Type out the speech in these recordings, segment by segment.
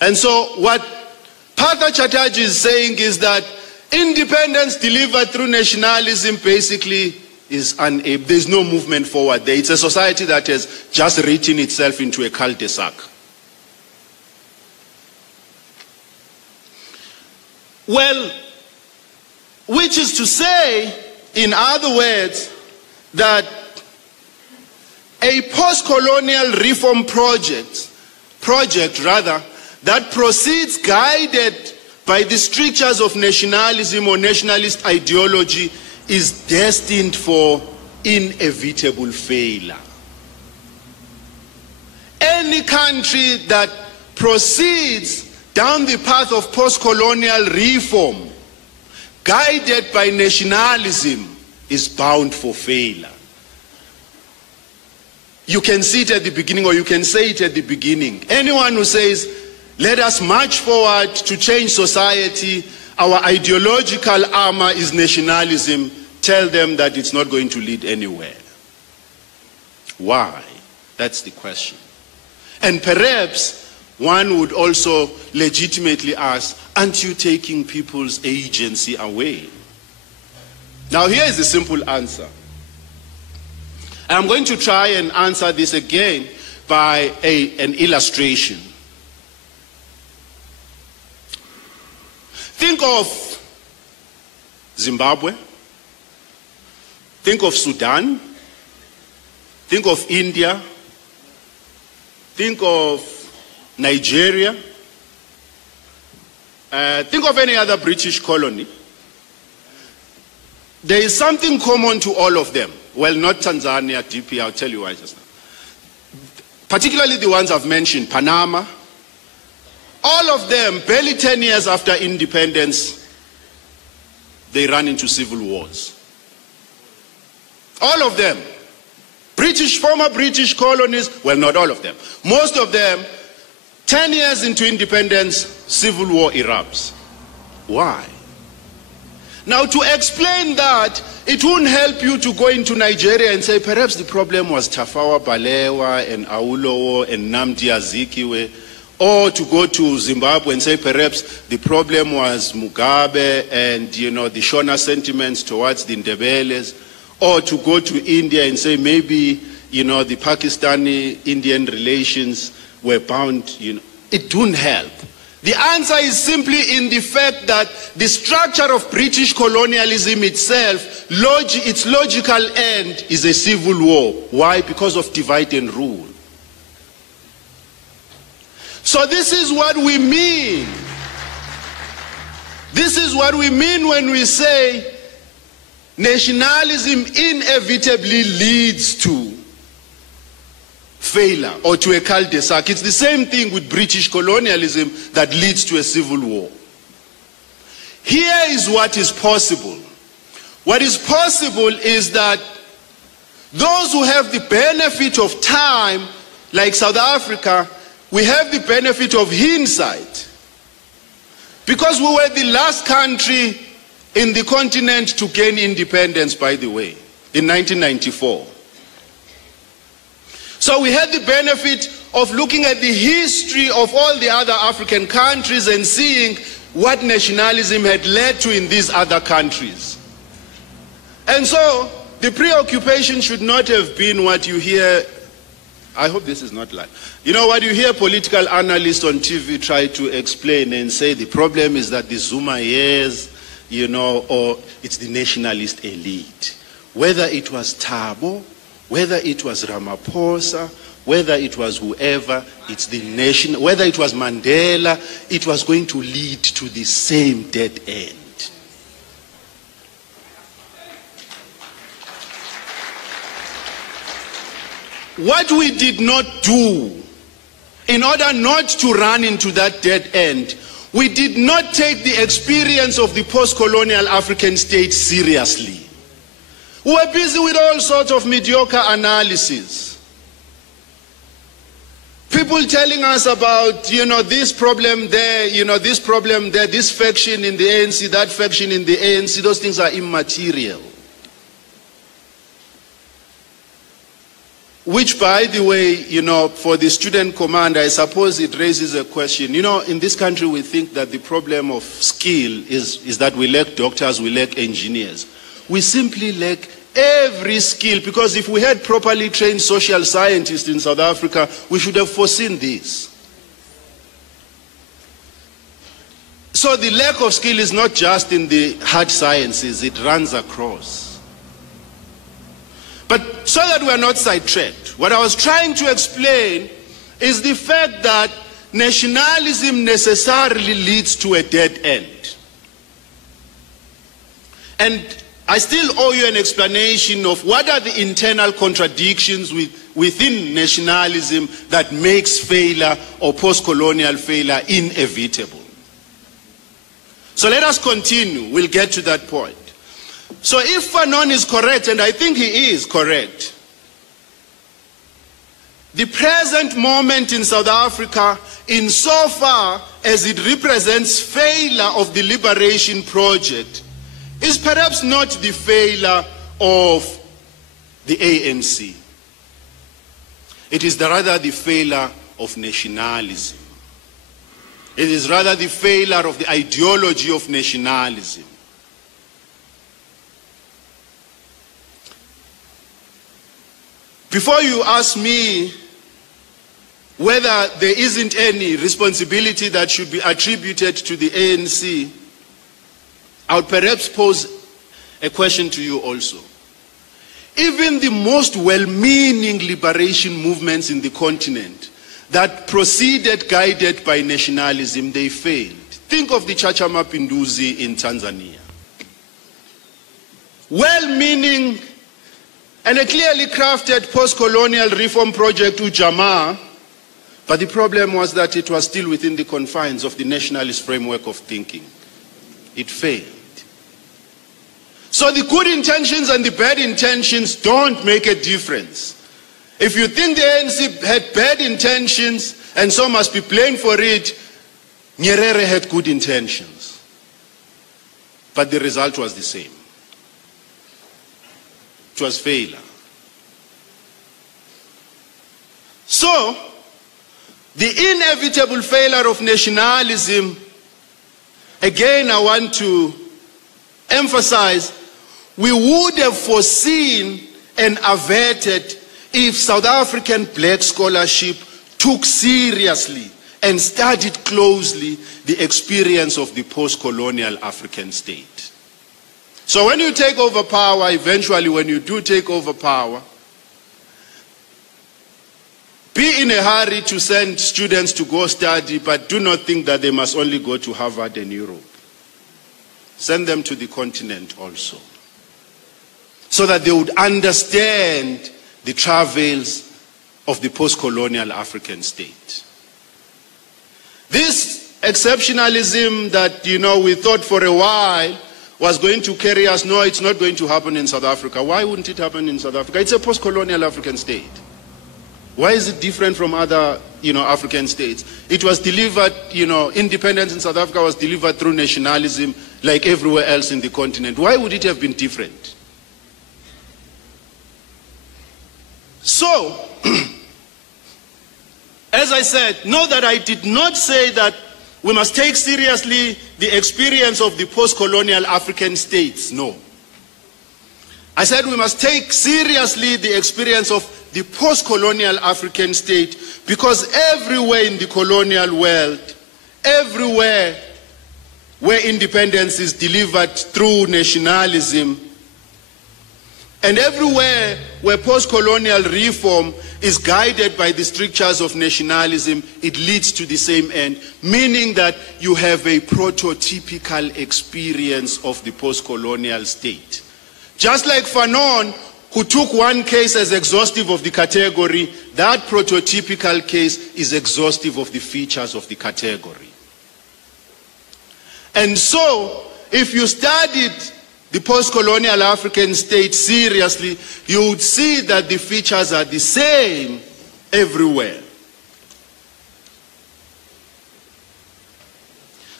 And so what Partha Chatterjee is saying is that independence delivered through nationalism basically is unable. There's no movement forward there. It's a society that has just written itself into a cul-de-sac. Well, which is to say, in other words, that a post-colonial reform project that proceeds guided by the strictures of nationalism or nationalist ideology is destined for inevitable failure. Any country that proceeds down the path of post-colonial reform, guided by nationalism, is bound for failure. You can see it at the beginning, or you can say it at the beginning. Anyone who says, let us march forward to change society, our ideological armor is nationalism, tell them that it's not going to lead anywhere. Why? That's the question. And perhaps one would also legitimately ask, aren't you taking people's agency away? Now here is the simple answer. I'm going to try and answer this again by an illustration. Think of Zimbabwe. Think of Sudan. Think of India. Think of Nigeria. Think of any other British colony. There is something common to all of them. Well, not Tanzania, DP, I'll tell you why just now. Particularly the ones I've mentioned, Panama. All of them, barely 10 years after independence, they ran into civil wars. All of them. Former British colonies, well, not all of them. Most of them, 10 years into independence, civil war erupts. Why? Now, to explain that, it won't help you to go into Nigeria and say, perhaps the problem was Tafawa Balewa and Awolowo and Nnamdi Azikiwe, or to go to Zimbabwe and say, perhaps the problem was Mugabe and, the Shona sentiments towards the Ndebeles, or to go to India and say, maybe, the Pakistani-Indian relations were bound, It won't help. The answer is simply in the fact that the structure of British colonialism itself, its logical end is a civil war. Why? Because of divide and rule. So this is what we mean. This is what we mean when we say nationalism inevitably leads to failure or to a cul-de-sac. It's the same thing with British colonialism that leads to a civil war. Here is what is possible. What is possible is that those who have the benefit of time, like South Africa, we have the benefit of hindsight. Because we were the last country in the continent to gain independence, by the way, in 1994. So we had the benefit of looking at the history of all the other African countries and seeing what nationalism had led to in these other countries. And so the preoccupation should not have been what you hear. I hope this is not live. What you hear political analysts on TV try to explain and say the problem is that the Zuma years, or it's the nationalist elite. Whether it was Thabo, whether it was Ramaphosa, whether it was whoever, it's the nation, whether it was Mandela, it was going to lead to the same dead end. What we did not do, in order not to run into that dead end, we did not take the experience of the post-colonial African states seriously. We were busy with all sorts of mediocre analysis. People telling us about, this problem there, this problem there, this faction in the ANC, that faction in the ANC, those things are immaterial. which, by the way, for the student commander, I suppose it raises a question. In this country, we think that the problem of skill is that we lack doctors, we lack engineers. We simply lack every skill, because if we had properly trained social scientists in South Africa, we should have foreseen this. So the lack of skill is not just in the hard sciences, it runs across. But so that we are not sidetracked, what I was trying to explain is the fact that nationalism necessarily leads to a dead end. And I still owe you an explanation of what are the internal contradictions within nationalism that makes failure or post-colonial failure inevitable. So let us continue. We'll get to that point. So if Fanon is correct, and I think he is correct, the present moment in South Africa, insofar as it represents failure of the liberation project, is perhaps not the failure of the ANC. It is rather the failure of nationalism. It is rather the failure of the ideology of nationalism. Before you ask me whether there isn't any responsibility that should be attributed to the ANC, I would perhaps pose a question to you also. Even the most well-meaning liberation movements in the continent that proceeded guided by nationalism, they failed. Think of the Chama Mapinduzi in Tanzania. Well-meaning and a clearly crafted post-colonial reform project, Ujamaa, but the problem was that it was still within the confines of the nationalist framework of thinking. It failed. So the good intentions and the bad intentions don't make a difference. If you think the ANC had bad intentions and so must be blamed for it, Nyerere had good intentions. But the result was the same. It was failure. So, the inevitable failure of nationalism, again I want to emphasize, we would have foreseen and averted if South African black scholarship took seriously and studied closely the experience of the post-colonial African state. So when you take over power, eventually when you do take over power, be in a hurry to send students to go study, but do not think that they must only go to Harvard and Europe. Send them to the continent also, so that they would understand the travails of the post-colonial African state. This exceptionalism that, we thought for a while was going to carry us, no, it's not going to happen in South Africa. Why wouldn't it happen in South Africa? It's a post-colonial African state. Why is it different from other, African states? It was delivered, independence in South Africa was delivered through nationalism like everywhere else in the continent. Why would it have been different? So, as I said, note that I did not say that we must take seriously the experience of the post-colonial African states. No. I said we must take seriously the experience of the post-colonial African state, because everywhere in the colonial world, everywhere where independence is delivered through nationalism, and everywhere where post-colonial reform is guided by the strictures of nationalism, it leads to the same end, meaning that you have a prototypical experience of the post-colonial state. Just like Fanon, who took one case as exhaustive of the category, that prototypical case is exhaustive of the features of the category. And so, if you studied the post-colonial African state seriously, you would see that the features are the same everywhere.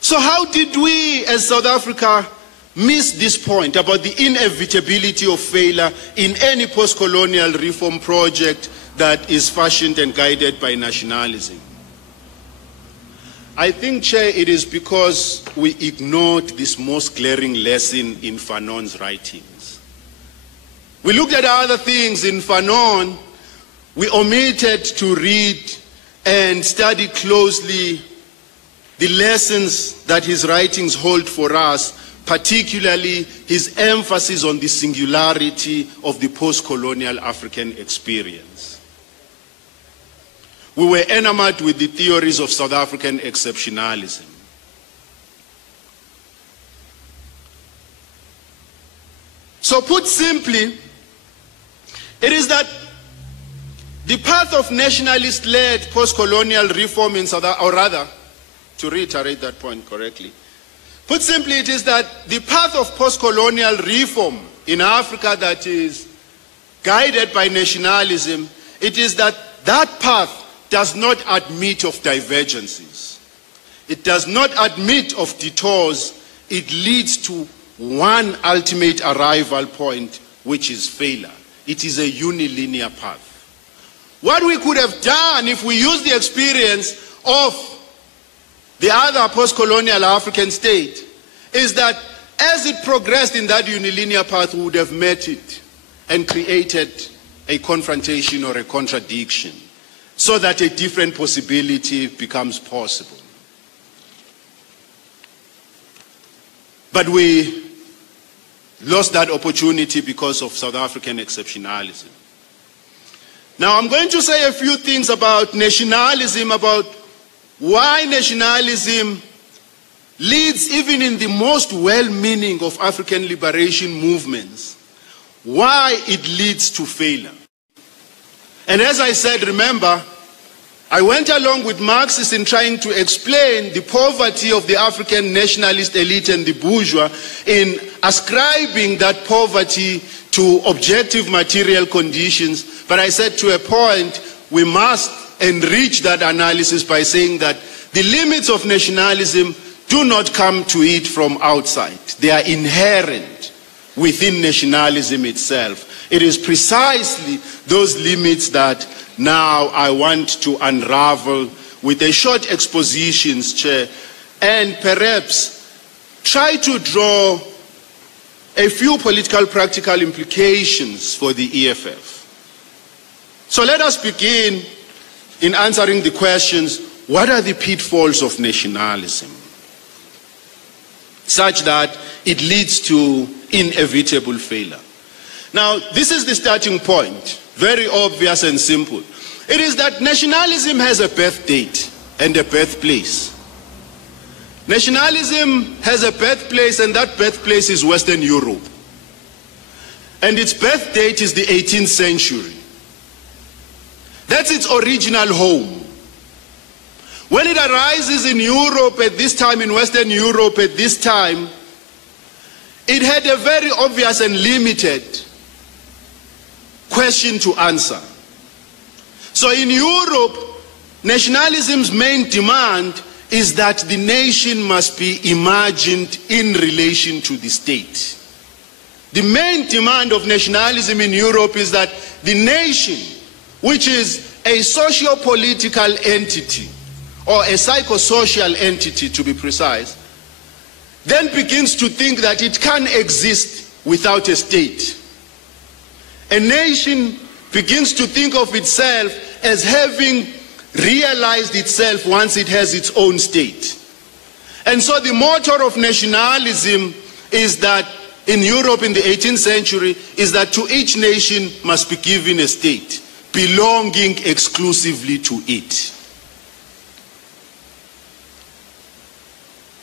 So how did we, as South Africa, miss this point about the inevitability of failure in any post-colonial reform project that is fashioned and guided by nationalism. I think, Chair, it is because we ignored this most glaring lesson in Fanon's writings. We looked at other things in Fanon, we omitted to read and study closely the lessons that his writings hold for us, particularly his emphasis on the singularity of the post-colonial African experience. We were enamored with the theories of South African exceptionalism. So put simply, it is that the path of nationalist-led post-colonial reform in South Africa, or rather, to reiterate that point correctly, put simply, it is that the path of post-colonial reform in Africa that is guided by nationalism, it is that that path does not admit of divergences. It does not admit of detours. It leads to one ultimate arrival point, which is failure. It is a unilinear path. What we could have done if we used the experience of the other post-colonial African state is that as it progressed in that unilinear path, we would have met it and created a confrontation or a contradiction, so that a different possibility becomes possible. But we lost that opportunity because of South African exceptionalism. Now I'm going to say a few things about nationalism, about why nationalism leads, even in the most well-meaning of African liberation movements, why it leads to failure. And as I said, remember, I went along with Marxists in trying to explain the poverty of the African nationalist elite and the bourgeois in ascribing that poverty to objective material conditions. But I said to a point, we must enrich that analysis by saying that the limits of nationalism do not come to it from outside. They are inherent within nationalism itself. It is precisely those limits that now I want to unravel with a short exposition, Chair, and perhaps try to draw a few political practical implications for the EFF. So let us begin in answering the questions, what are the pitfalls of nationalism, such that it leads to inevitable failure? Now, this is the starting point, very obvious and simple. It is that nationalism has a birth date and a birthplace. Nationalism has a birthplace, and that birthplace is Western Europe. And its birth date is the 18th century. That's its original home. When it arises in Europe at this time, in Western Europe at this time, it had a very obvious and limited question to answer. So in Europe, nationalism's main demand is that the nation must be imagined in relation to the state. The main demand of nationalism in Europe is that the nation, which is a socio-political entity, or a psychosocial entity to be precise, then begins to think that it can exist without a state. A nation begins to think of itself as having realized itself once it has its own state. And so the motto of nationalism is that in Europe in the 18th century is that to each nation must be given a state belonging exclusively to it.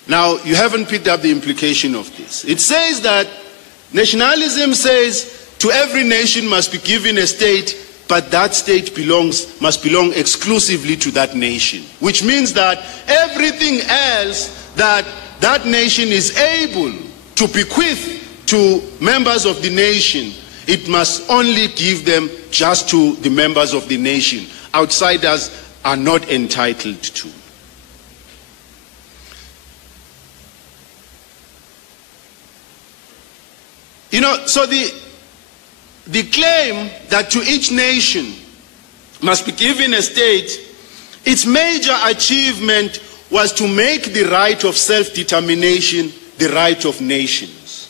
Now, you haven't picked up the implication of this. It says that nationalism says to every nation must be given a state, but that state must belong exclusively to that nation, which means that everything else that that nation is able to bequeath to members of the nation, it must only give them just to the members of the nation. Outsiders are not entitled to. You know, so the claim that to each nation must be given a state, its major achievement was to make the right of self-determination the right of nations.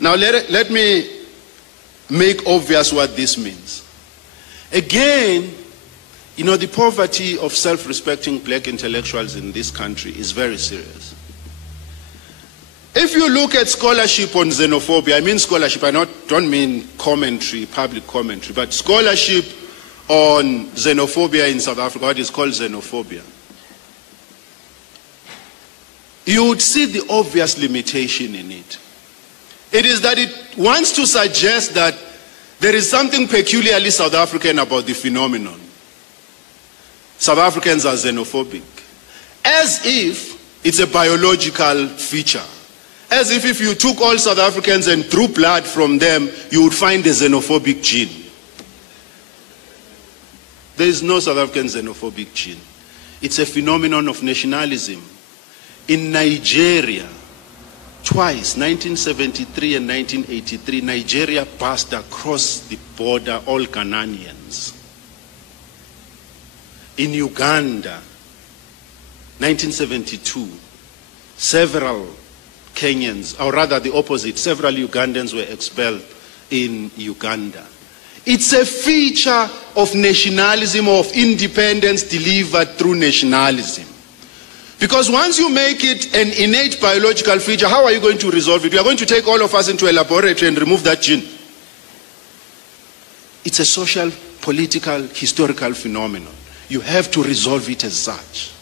Now let me make obvious what this means. Again, you know, the poverty of self-respecting black intellectuals in this country is very serious. If you look at scholarship on xenophobia, I mean scholarship, I don't mean commentary, public commentary, but scholarship on xenophobia in South Africa, what is called xenophobia, you would see the obvious limitation in it. It is that it wants to suggest that there is something peculiarly South African about the phenomenon. South Africans are xenophobic. As if it's a biological feature. As if you took all South Africans and drew blood from them, you would find a xenophobic gene. There is no South African xenophobic gene. It's a phenomenon of nationalism. In Nigeria, twice, 1973 and 1983, Nigeria passed across the border all Ghanaians. In Uganda, 1972, several Kenyans, or rather the opposite, several Ugandans were expelled in Uganda. It's a feature of nationalism, of independence delivered through nationalism. Because once you make it an innate biological feature, how are you going to resolve it? You are going to take all of us into a laboratory and remove that gene. It's a social, political, historical phenomenon. You have to resolve it as such.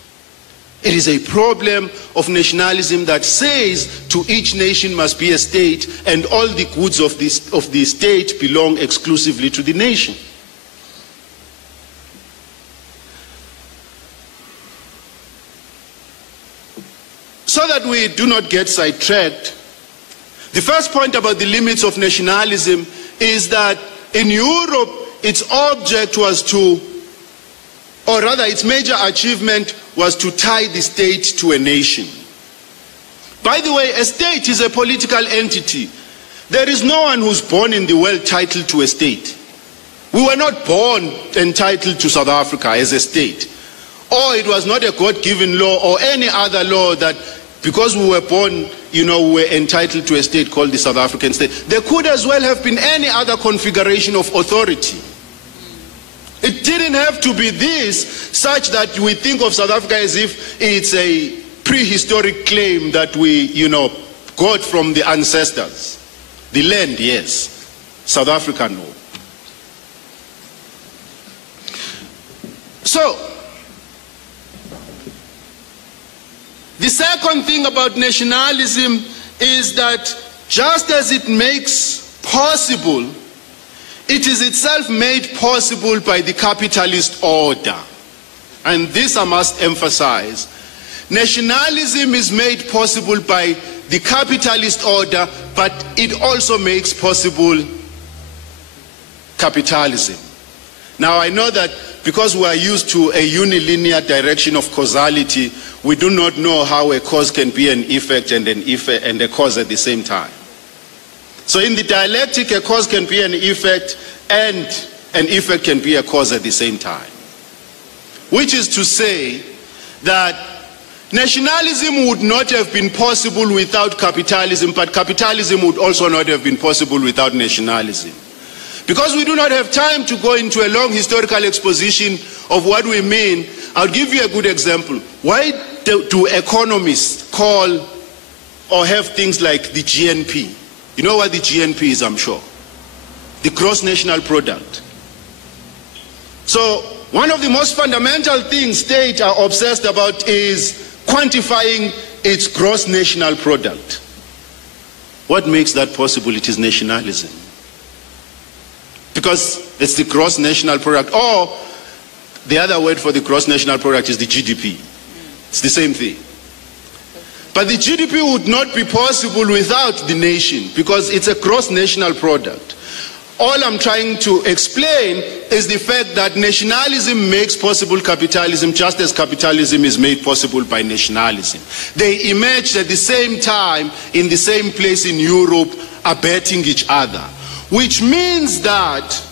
It is a problem of nationalism that says to each nation must be a state and all the goods of the state belong exclusively to the nation. So that we do not get sidetracked, the first point about the limits of nationalism is that in Europe, its object was to, or rather its major achievement was to tie the state to a nation. By the way, a state is a political entity. There is no one who's born in the world titled to a state. We were not born entitled to South Africa as a state. Or it was not a God-given law or any other law that because we were born, we were entitled to a state called the South African state. There could as well have been any other configuration of authority. It didn't have to be this, such that we think of South Africa as if it's a prehistoric claim that we, got from the ancestors. The land, yes. South Africa, no. So, the second thing about nationalism is that just as it makes possible, it is itself made possible by the capitalist order. And this I must emphasize. Nationalism is made possible by the capitalist order, but it also makes possible capitalism. Now I know that because we are used to a unilinear direction of causality, we do not know how a cause can be an effect and a cause at the same time. So in the dialectic, a cause can be an effect and an effect can be a cause at the same time. Which is to say that nationalism would not have been possible without capitalism, but capitalism would also not have been possible without nationalism. Because we do not have time to go into a long historical exposition of what we mean, I'll give you a good example. Why do economists call or have things like the GNP? You know what the GNP is, I'm sure. The gross national product. So one of the most fundamental things states are obsessed about is quantifying its gross national product. What makes that possible? It is nationalism. Because it's the gross national product, or the other word for the gross national product is the GDP. It's the same thing. But the GDP would not be possible without the nation because it's a gross national product. All I'm trying to explain is the fact that nationalism makes possible capitalism just as capitalism is made possible by nationalism. They emerged at the same time in the same place in Europe, abetting each other. Which means that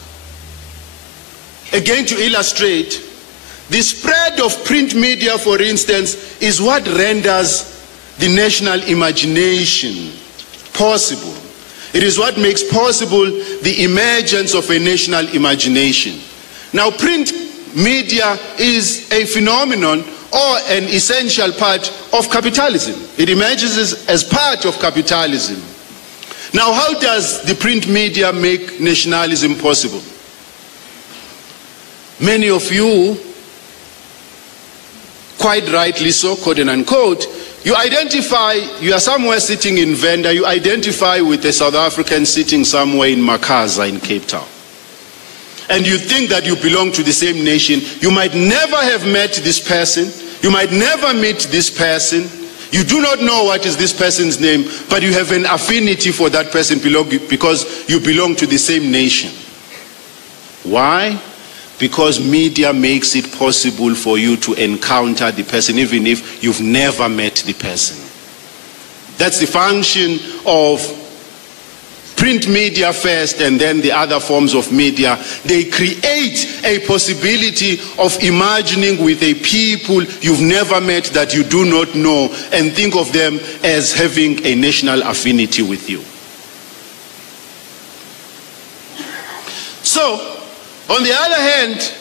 again to illustrate, the spread of print media, for instance, is what renders the national imagination possible. It is what makes possible the emergence of a national imagination. Now, print media is a phenomenon or an essential part of capitalism. It emerges as part of capitalism. Now, how does the print media make nationalism possible? Many of you, quite rightly so, quote and unquote, you are somewhere sitting in Venda, you identify with a South African sitting somewhere in Makaza in Cape Town. And you think that you belong to the same nation. You might never have met this person. You might never meet this person. You do not know what is this person's name, but you have an affinity for that person because you belong to the same nation. Why? Because media makes it possible for you to encounter the person even if you've never met the person. That's the function of print media first and then the other forms of media. They create a possibility of imagining with a people you've never met that you do not know and think of them as having a national affinity with you. So, on the other hand,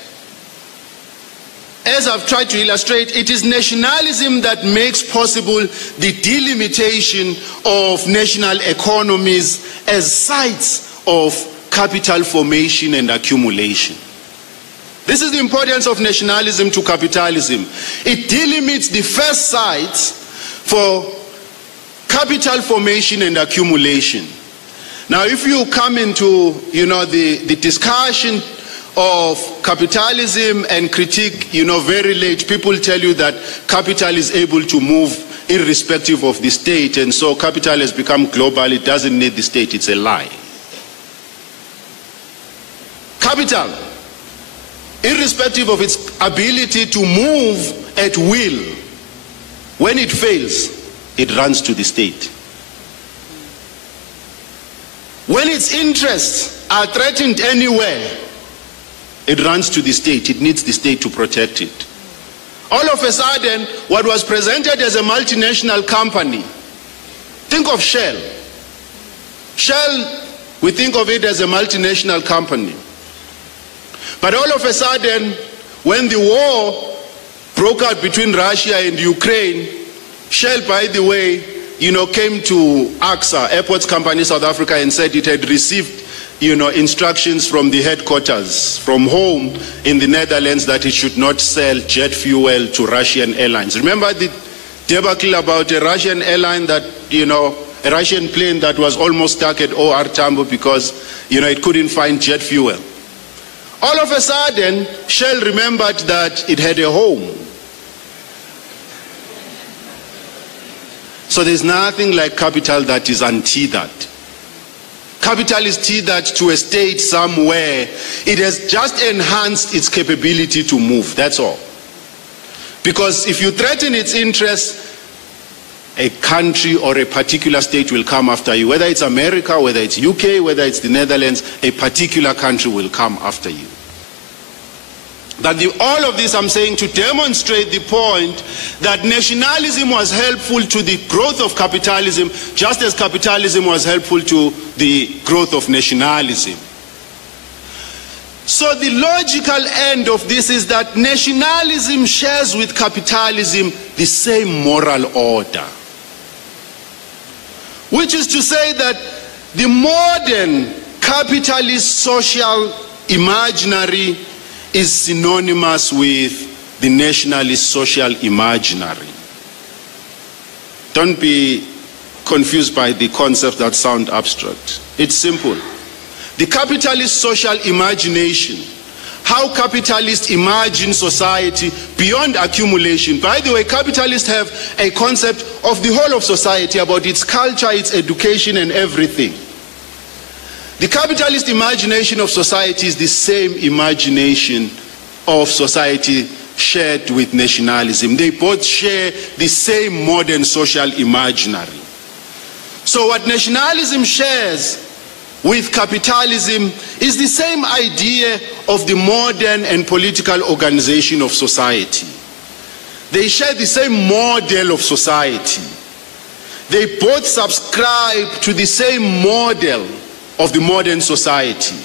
as I've tried to illustrate, it is nationalism that makes possible the delimitation of national economies as sites of capital formation and accumulation. This is the importance of nationalism to capitalism. It delimits the first sites for capital formation and accumulation. Now, if you come into, the discussion of capitalism and critique, very late, people tell you that capital is able to move irrespective of the state, and so capital has become global, it doesn't need the state. It's a lie. Capital, irrespective of its ability to move at will, when it fails, it runs to the state. When its interests are threatened anywhere, it runs to the state. It needs the state to protect it. All of a sudden, what was presented as a multinational company, think of Shell. Shell, we think of it as a multinational company. But all of a sudden, when the war broke out between Russia and Ukraine, Shell, by the way, came to AXA, Airports Company South Africa, and said it had received instructions from the headquarters, from home in the Netherlands, that it should not sell jet fuel to Russian airlines. Remember the debacle about a Russian airline that, a Russian plane that was almost stuck at OR Tambo because, it couldn't find jet fuel. All of a sudden, Shell remembered that it had a home. So there's nothing like capital that is untethered. Capital is tethered to a state somewhere. It has just enhanced its capability to move, that's all. Because if you threaten its interests, a country or a particular state will come after you. Whether it's America, whether it's UK, whether it's the Netherlands, a particular country will come after you. All of this I'm saying to demonstrate the point that nationalism was helpful to the growth of capitalism, just as capitalism was helpful to the growth of nationalism. So the logical end of this is that nationalism shares with capitalism the same moral order. Which is to say that the modern capitalist social imaginary is synonymous with the nationalist social imaginary. Don't be confused by the concepts that sound abstract. It's simple. The capitalist social imagination, how capitalists imagine society beyond accumulation. By the way, capitalists have a concept of the whole of society, about its culture, its education, and everything. The capitalist imagination of society is the same imagination of society shared with nationalism. They both share the same modern social imaginary. So what nationalism shares with capitalism is the same idea of the modern and political organization of society. They share the same model of society. They both subscribe to the same model of the modern society.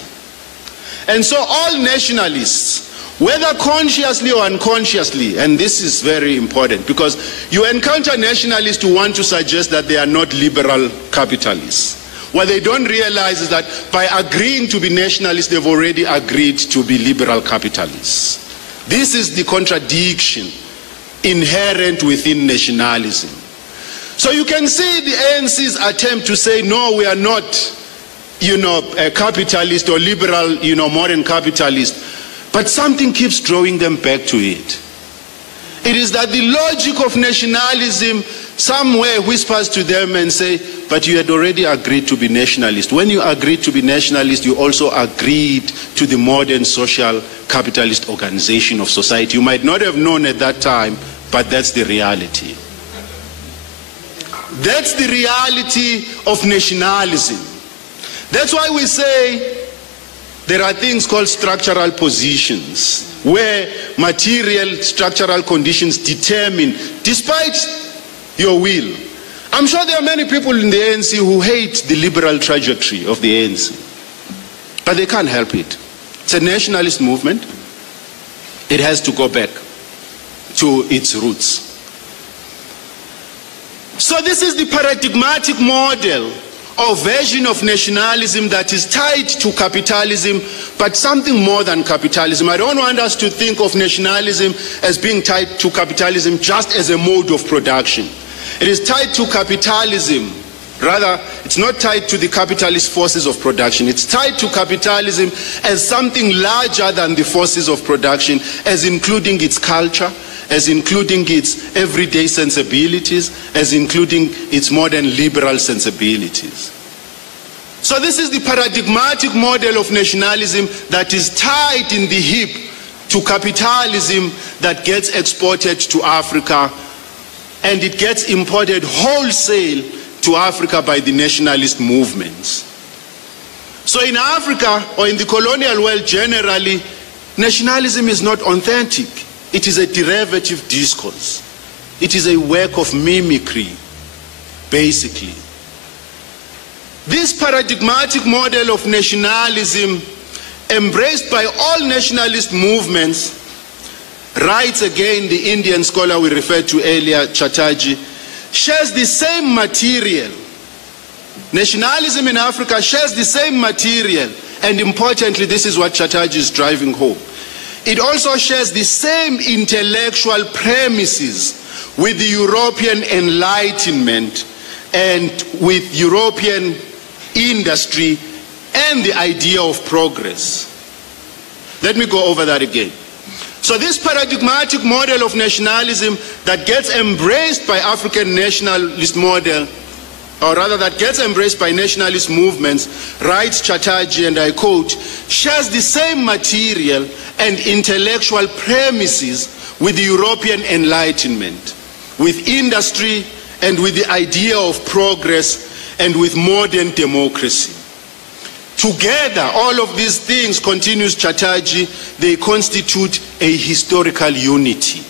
And so all nationalists, whether consciously or unconsciously, and this is very important because you encounter nationalists who want to suggest that they are not liberal capitalists. What they don't realize is that by agreeing to be nationalists, they've already agreed to be liberal capitalists. This is the contradiction inherent within nationalism. So you can see the ANC's attempt to say, no, we are not, a capitalist or liberal, modern capitalist. But something keeps drawing them back to it. It is that the logic of nationalism somewhere whispers to them and say, but you had already agreed to be nationalist. When you agreed to be nationalist, you also agreed to the modern social capitalist organization of society. You might not have known at that time, but that's the reality. That's the reality of nationalism. That's why we say there are things called structural positions, where material structural conditions determine, despite your will. I'm sure there are many people in the ANC who hate the liberal trajectory of the ANC, but they can't help it. It's a nationalist movement. It has to go back to its roots. So this is the paradigmatic model or version of nationalism that is tied to capitalism, but something more than capitalism. I don't want us to think of nationalism as being tied to capitalism just as a mode of production. It is tied to capitalism. Rather, it's not tied to the capitalist forces of production. It's tied to capitalism as something larger than the forces of production, as including its culture, as including its everyday sensibilities, as including its modern liberal sensibilities. So this is the paradigmatic model of nationalism that is tied in the hip to capitalism that gets exported to Africa, and it gets imported wholesale to Africa by the nationalist movements. So in Africa, or in the colonial world generally, nationalism is not authentic. It is a derivative discourse. It is a work of mimicry, basically. This paradigmatic model of nationalism, embraced by all nationalist movements, writes again the Indian scholar we referred to earlier, Chatterjee, shares the same material. Nationalism in Africa shares the same material, and importantly, this is what Chatterjee is driving home. It also shares the same intellectual premises with the European Enlightenment and with European industry and the idea of progress. Let me go over that again. So this paradigmatic model of nationalism that gets embraced by African nationalist model, or rather that gets embraced by nationalist movements, writes Chatterjee, and I quote, shares the same material and intellectual premises with the European Enlightenment, with industry and with the idea of progress and with modern democracy. Together, all of these things, continues Chatterjee, they constitute a historical unity.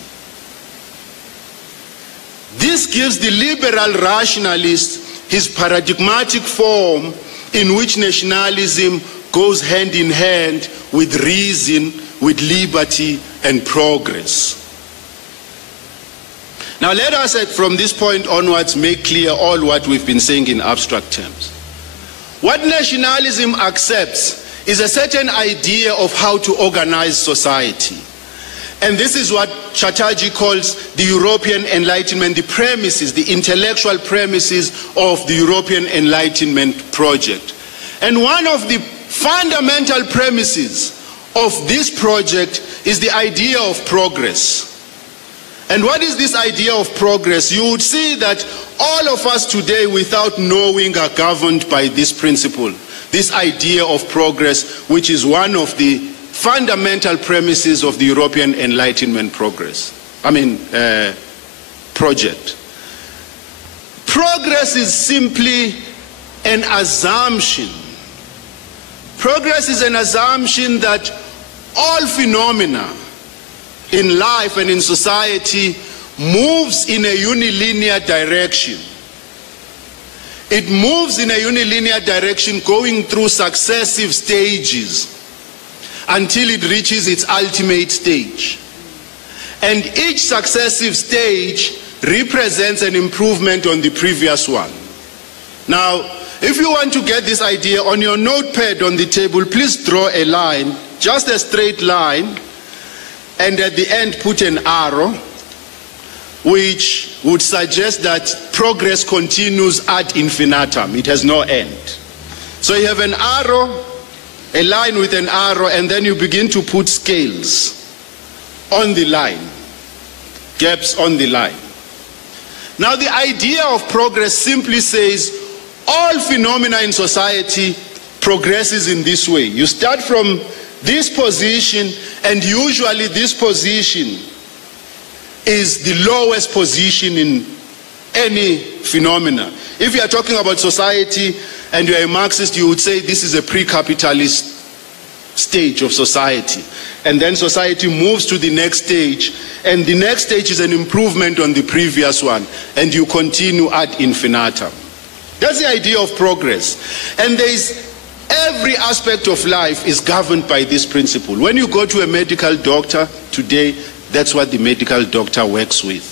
This gives the liberal rationalist his paradigmatic form in which nationalism goes hand in hand with reason, with liberty and progress. Now let us, from this point onwards, make clear all what we've been saying in abstract terms. What nationalism accepts is a certain idea of how to organize society. And this is what Chatterjee calls the European Enlightenment, the premises, the intellectual premises of the European Enlightenment project. And one of the fundamental premises of this project is the idea of progress. And what is this idea of progress? You would see that all of us today, without knowing, are governed by this principle, this idea of progress, which is one of the fundamental premises of the European Enlightenment project. Progress is simply an assumption Progress is an assumption that all phenomena in life and in society moves in a unilinear direction. It moves in a unilinear direction, going through successive stages until it reaches its ultimate stage. And each successive stage represents an improvement on the previous one. Now, if you want to get this idea, on your notepad on the table, please draw a line, just a straight line, and at the end put an arrow, which would suggest that progress continues ad infinitum. It has no end. So you have an arrow, a line with an arrow, and then you begin to put scales on the line, gaps on the line. Now the idea of progress simply says all phenomena in society progresses in this way. You start from this position, and usually this position is the lowest position in any phenomena. If you are talking about society and you are a Marxist, you would say this is a pre-capitalist stage of society. And then society moves to the next stage, and the next stage is an improvement on the previous one, and you continue ad infinitum. That's the idea of progress. And every aspect of life is governed by this principle. When you go to a medical doctor today, that's what the medical doctor works with.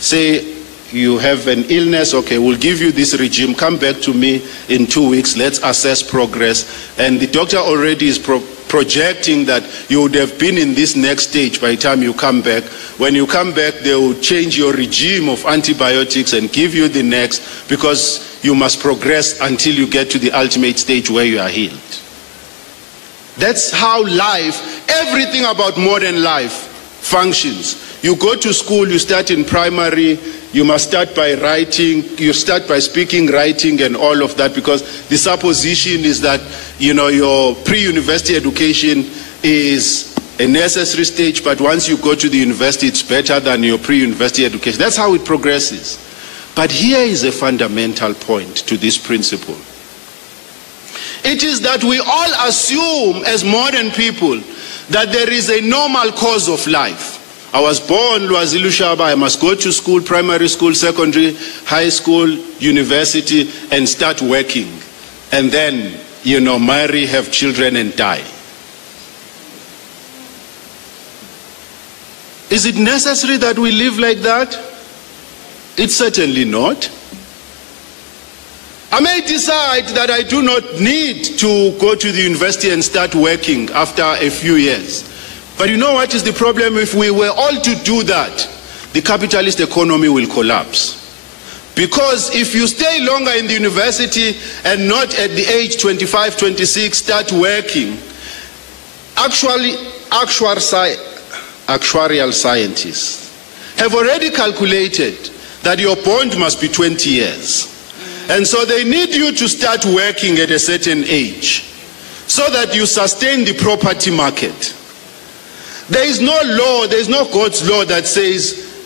Say you have an illness, okay, we'll give you this regime, come back to me in 2 weeks, let's assess progress. And the doctor already is projecting that you would have been in this next stage by the time you come back. When you come back, they will change your regime of antibiotics and give you the next, because you must progress until you get to the ultimate stage where you are healed. That's how life, everything about modern life functions. You go to school, you start in primary, you must start by writing, you start by speaking, writing, and all of that, because the supposition is that, you know, your pre-university education is a necessary stage, but once you go to the university, it's better than your pre-university education. That's how it progresses. But here is a fundamental point to this principle. It is that we all assume as modern people that there is a normal course of life. I was born Lwazi Lushaba, I must go to school, primary school, secondary, high school, university, and start working. And then, you know, marry, have children, and die. Is it necessary that we live like that? It's certainly not. I may decide that I do not need to go to the university and start working after a few years. But you know what is the problem? If we were all to do that, the capitalist economy will collapse. Because if you stay longer in the university and not at the age 25, 26, start working, actuarial scientists have already calculated that your bond must be 20 years. And so they need you to start working at a certain age so that you sustain the property market. There is no law, there is no God's law that says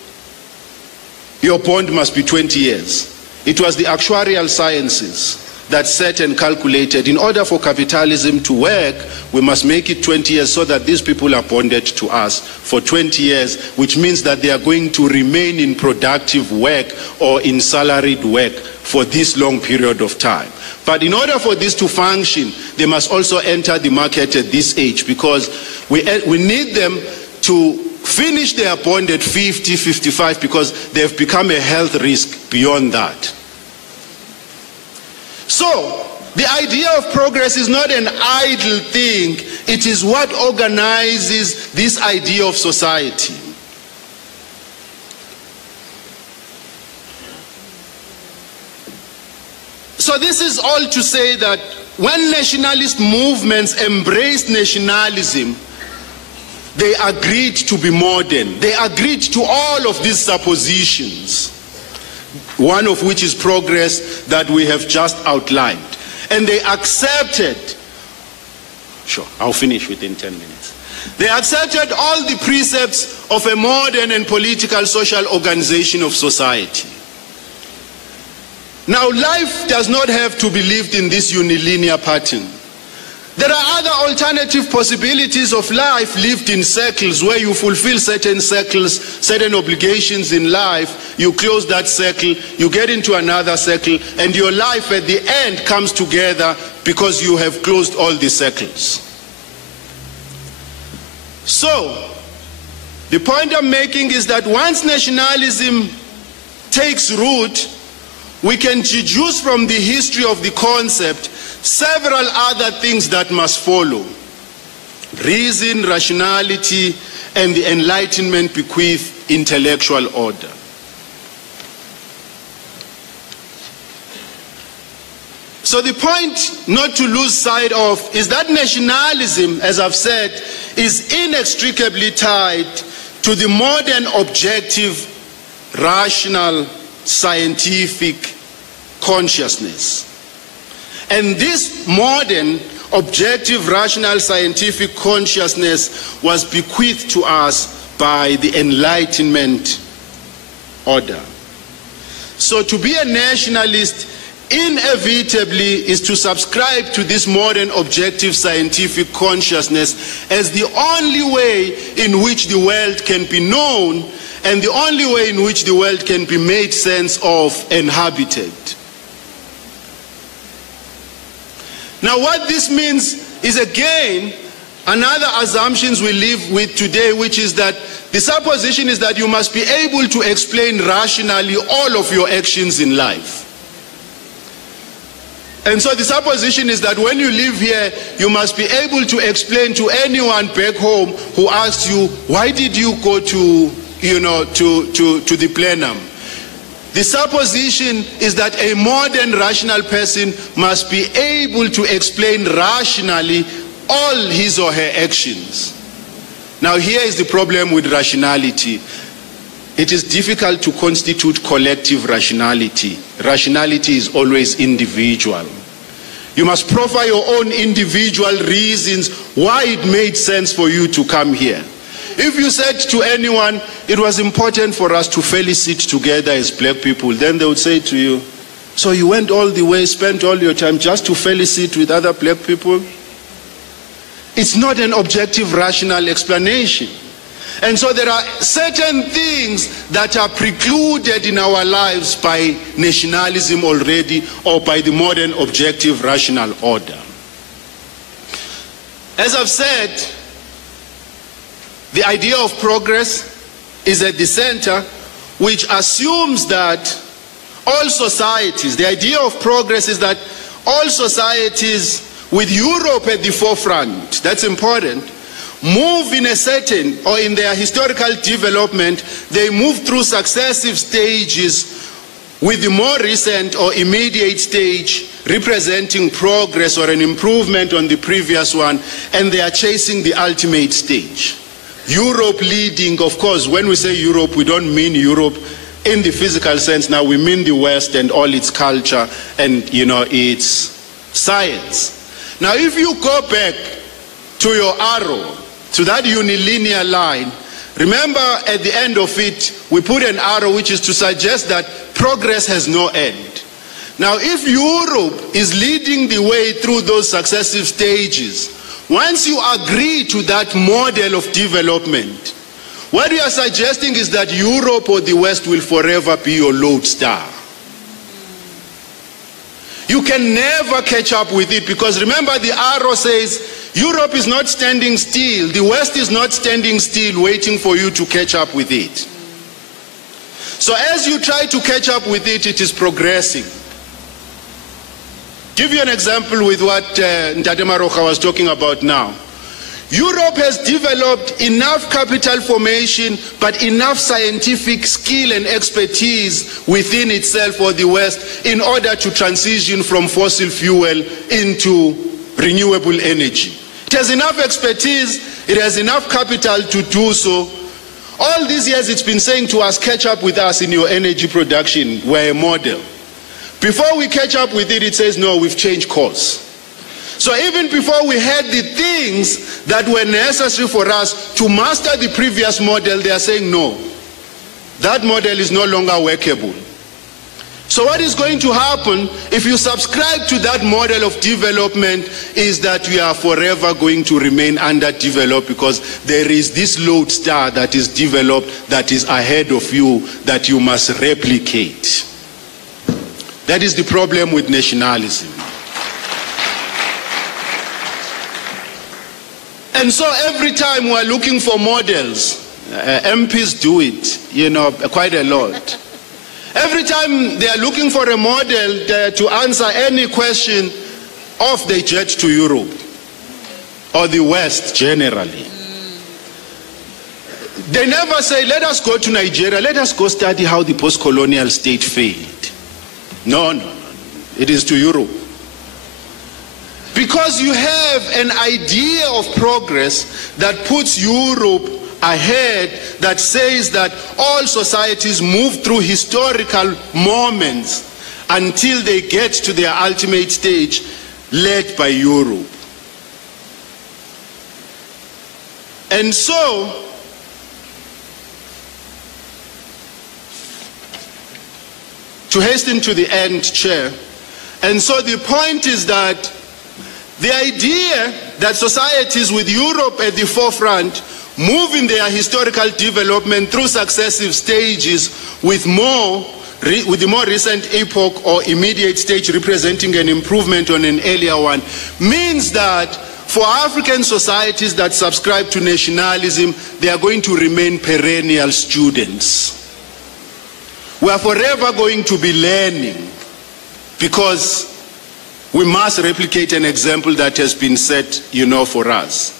your bond must be 20 years. It was the actuarial sciences that set and calculated, in order for capitalism to work, we must make it 20 years so that these people are bonded to us for 20 years, which means that they are going to remain in productive work or in salaried work for this long period of time. But in order for this to function, they must also enter the market at this age, because we need them to finish their bond at 50, 55, because they've become a health risk beyond that. So, the idea of progress is not an idle thing, it is what organizes this idea of society. So this is all to say that when nationalist movements embraced nationalism, they agreed to be modern. They agreed to all of these suppositions, one of which is progress that we have just outlined. And they accepted, sure, I'll finish within 10 minutes. They accepted all the precepts of a modern and political social organization of society. Now, life does not have to be lived in this unilinear pattern. There are other alternative possibilities of life lived in circles, where you fulfill certain circles, certain obligations in life, you close that circle, you get into another circle, and your life at the end comes together because you have closed all the circles. So, the point I'm making is that once nationalism takes root, we can deduce from the history of the concept several other things that must follow. Reason, rationality, and the Enlightenment bequeath intellectual order. So the point not to lose sight of is that nationalism, as I've said, is inextricably tied to the modern objective, rational, scientific consciousness. And this modern, objective, rational, scientific consciousness was bequeathed to us by the Enlightenment order. So to be a nationalist inevitably is to subscribe to this modern, objective, scientific consciousness as the only way in which the world can be known and the only way in which the world can be made sense of and habited. Now what this means is, again, another assumptions we live with today, which is that the supposition is that you must be able to explain rationally all of your actions in life. And so the supposition is that when you live here, you must be able to explain to anyone back home who asks you, why did you go to the plenum? The supposition is that a modern rational person must be able to explain rationally all his or her actions. Now here is the problem with rationality. It is difficult to constitute collective rationality. Rationality is always individual. You must proffer your own individual reasons why it made sense for you to come here. If you said to anyone, it was important for us to fairly sit together as black people, then they would say to you, so you went all the way, spent all your time just to fairly sit with other black people? It's not an objective, rational explanation. And so there are certain things that are precluded in our lives by nationalism already, or by the modern objective rational order. As I've said, the idea of progress is at the center, which assumes that all societies, the idea of progress is that all societies, with Europe at the forefront, that's important, move in a certain, or in their historical development, they move through successive stages, with the more recent or immediate stage representing progress or an improvement on the previous one, and they are chasing the ultimate stage. Europe leading, of course, when we say Europe, we don't mean Europe in the physical sense. Now we mean the West and all its culture and, its science. Now if you go back to your arrow, to that unilinear line, remember at the end of it, we put an arrow which is to suggest that progress has no end. Now if Europe is leading the way through those successive stages, once you agree to that model of development, what we are suggesting is that Europe or the West will forever be your lodestar. You can never catch up with it, because remember the arrow says Europe is not standing still, the West is not standing still waiting for you to catch up with it. So as you try to catch up with it, it is progressing. Give you an example with what Ntate Maroga was talking about now. Europe has developed enough capital formation, but enough scientific skill and expertise within itself, or the West, in order to transition from fossil fuel into renewable energy. It has enough expertise, it has enough capital to do so. All these years it's been saying to us, catch up with us in your energy production, we're a model. Before we catch up with it, it says, no, we've changed course. So even before we had the things that were necessary for us to master the previous model, they are saying, no, that model is no longer workable. So what is going to happen if you subscribe to that model of development is that we are forever going to remain underdeveloped because there is this lodestar that is developed that is ahead of you that you must replicate. That is the problem with nationalism. And so every time we are looking for models, MPs do it, quite a lot. Every time they are looking for a model to answer any question, off they jet to Europe or the West generally. They never say, let us go to Nigeria, let us go study how the post-colonial state failed. No. It is to Europe. Because you have an idea of progress that puts Europe ahead, that says that all societies move through historical moments until they get to their ultimate stage, led by Europe. And so, to hasten to the end, Chair, and so the point is that the idea that societies with Europe at the forefront move in their historical development through successive stages with the more recent epoch or immediate stage representing an improvement on an earlier one, means that for African societies that subscribe to nationalism, they are going to remain perennial students. We are forever going to be learning because we must replicate an example that has been set, for us.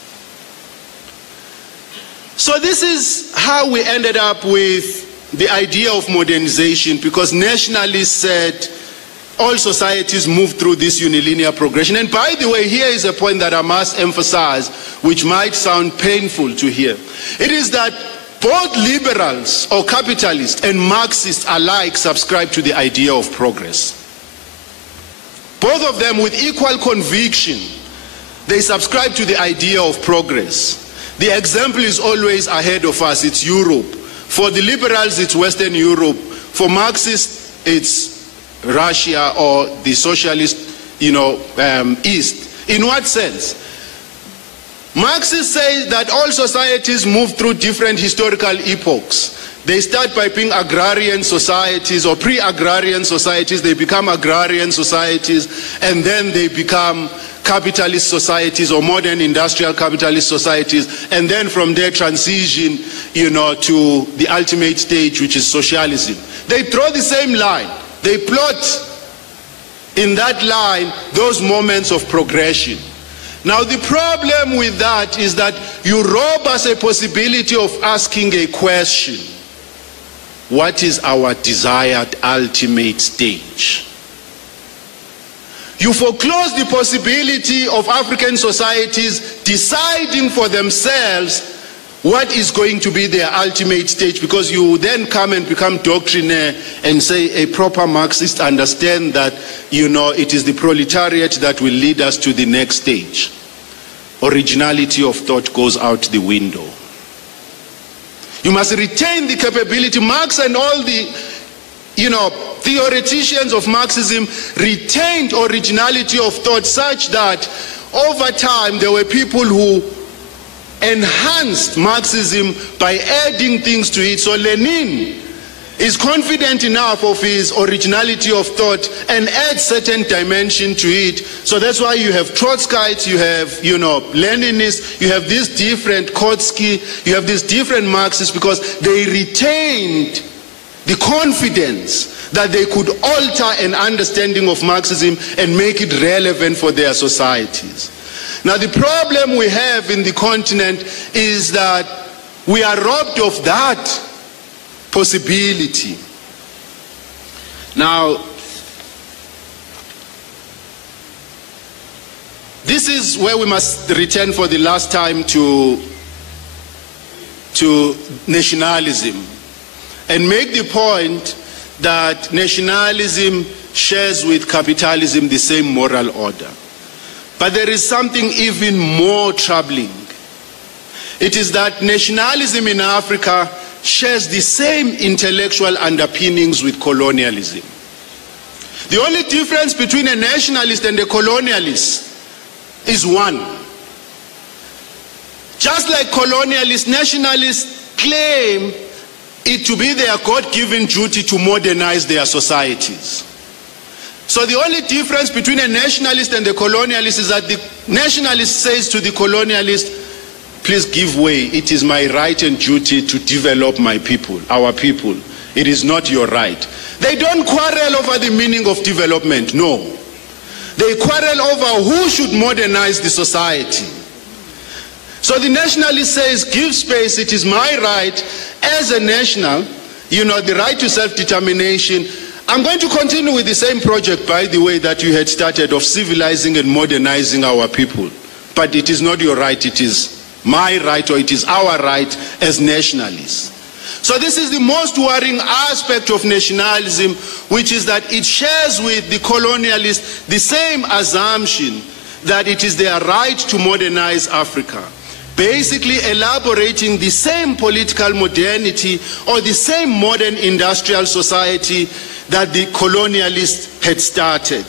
So this is how we ended up with the idea of modernization, because nationalists said all societies move through this unilinear progression. And by the way, here is a point that I must emphasize, which might sound painful to hear. It is that both liberals or capitalists and Marxists alike subscribe to the idea of progress. Both of them with equal conviction, they subscribe to the idea of progress. The example is always ahead of us, it's Europe. For the liberals, it's Western Europe. For Marxists, it's Russia or the socialist, East. In what sense? Marxists say that all societies move through different historical epochs. They start by being agrarian societies or pre-agrarian societies, they become agrarian societies, and then they become capitalist societies or modern industrial capitalist societies, and then from there transition, to the ultimate stage, which is socialism. They draw the same line. They plot in that line those moments of progression. Now the problem with that is that you rob us a possibility of asking a question. What is our desired ultimate stage? You foreclose the possibility of African societies deciding for themselves what is going to be their ultimate stage, because you then come and become doctrinaire and say a proper Marxist understand that, it is the proletariat that will lead us to the next stage. Originality of thought goes out the window. You must retain the capability. Marx and all the, theoreticians of Marxism retained originality of thought such that over time there were people who enhanced Marxism by adding things to it. So Lenin is confident enough of his originality of thought and adds certain dimension to it. So that's why you have Trotskyites, you have, Leninists, you have these different Kautsky, you have these different Marxists, because they retained the confidence that they could alter an understanding of Marxism and make it relevant for their societies. Now the problem we have in the continent is that we are robbed of that possibility. Now, this is where we must return for the last time to nationalism and make the point that nationalism shares with capitalism the same moral order. But there is something even more troubling. It is that nationalism in Africa shares the same intellectual underpinnings with colonialism. The only difference between a nationalist and a colonialist is one. Just like colonialists, nationalists claim it to be their God-given duty to modernize their societies. So the only difference between a nationalist and a colonialist is that the nationalist says to the colonialist, please give way. It is my right and duty to develop my people, our people. It is not your right. They don't quarrel over the meaning of development, no. They quarrel over who should modernize the society. So the nationalist says, give space, it is my right as a national, the right to self-determination. I'm going to continue with the same project, by the way, that you had started of civilizing and modernizing our people. But it is not your right, it is my right, or it is our right as nationalists. So this is the most worrying aspect of nationalism, which is that it shares with the colonialists the same assumption that it is their right to modernize Africa. Basically elaborating the same political modernity or the same modern industrial society that the colonialists had started.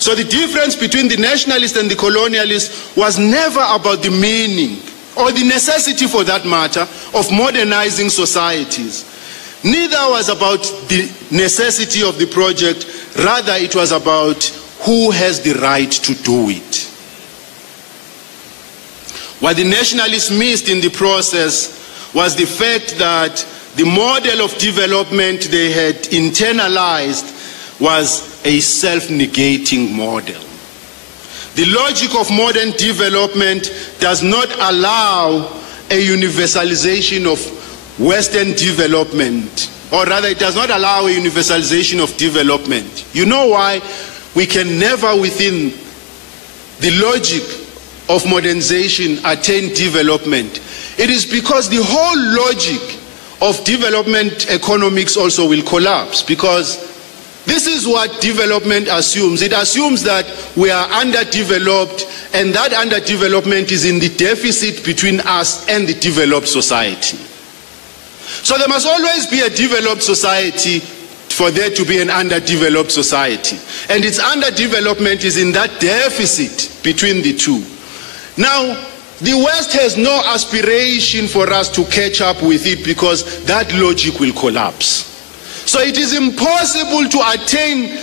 So the difference between the nationalist and the colonialist was never about the meaning or the necessity, for that matter, of modernizing societies. Neither was about the necessity of the project, rather it was about who has the right to do it. What the nationalists missed in the process was the fact that the model of development they had internalized was a self-negating model. The logic of modern development does not allow a universalization of Western development, or rather it does not allow a universalization of development. You know why? We can never, within the logic of modernization, attain development. It is because the whole logic of development economics also will collapse, because this is what development assumes. It assumes that we are underdeveloped, and that underdevelopment is in the deficit between us and the developed society. So there must always be a developed society for there to be an underdeveloped society. And its underdevelopment is in that deficit between the two. Now, the West has no aspiration for us to catch up with it, because that logic will collapse. So it is impossible to attain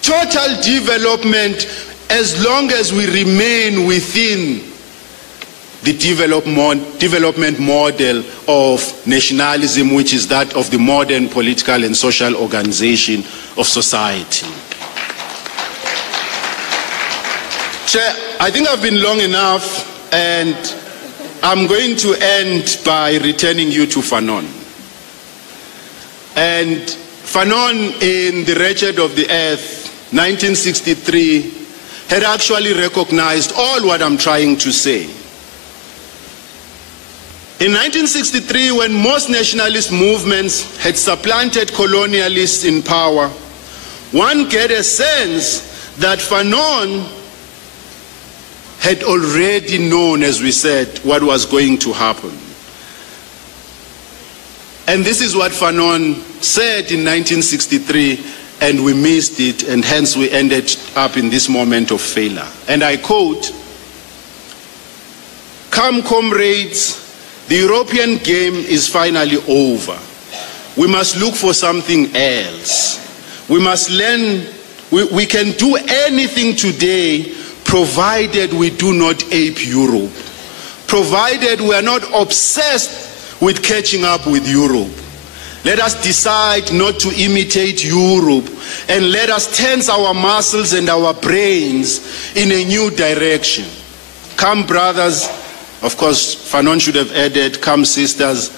total development as long as we remain within the development model of nationalism, which is that of the modern political and social organization of society. Chair, I think I've been long enough, and I'm going to end by returning you to Fanon. And Fanon, in The Wretched of the Earth, 1963, had actually recognized all what I'm trying to say. In 1963, when most nationalist movements had supplanted colonialists in power, one get a sense that Fanon had already known, as we said, what was going to happen. And this is what Fanon said in 1963, and we missed it, and hence we ended up in this moment of failure. And I quote, "Come, comrades, the European game is finally over. We must look for something else. We must learn, we can do anything today, provided we do not ape Europe, provided we are not obsessed with catching up with Europe. Let us decide not to imitate Europe, and let us tense our muscles and our brains in a new direction. Come, brothers," of course, Fanon should have added, "come, sisters,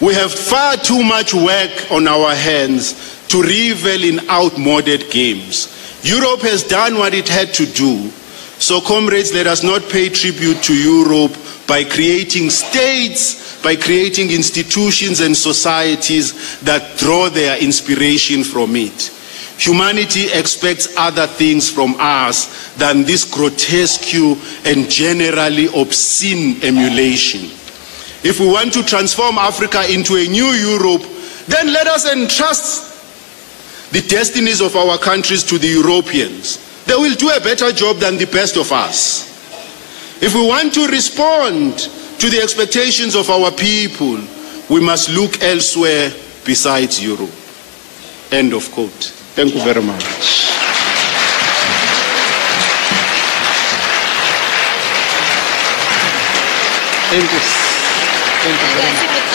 we have far too much work on our hands to revel in outmoded games. Europe has done what it had to do. So, comrades, let us not pay tribute to Europe by creating states, by creating institutions and societies that draw their inspiration from it. Humanity expects other things from us than this grotesque and generally obscene emulation. If we want to transform Africa into a new Europe, then let us entrust the destinies of our countries to the Europeans, they will do a better job than the best of us. If we want to respond to the expectations of our people, we must look elsewhere besides Europe. End of quote. Thank you very much. Thank you. Thank you very much.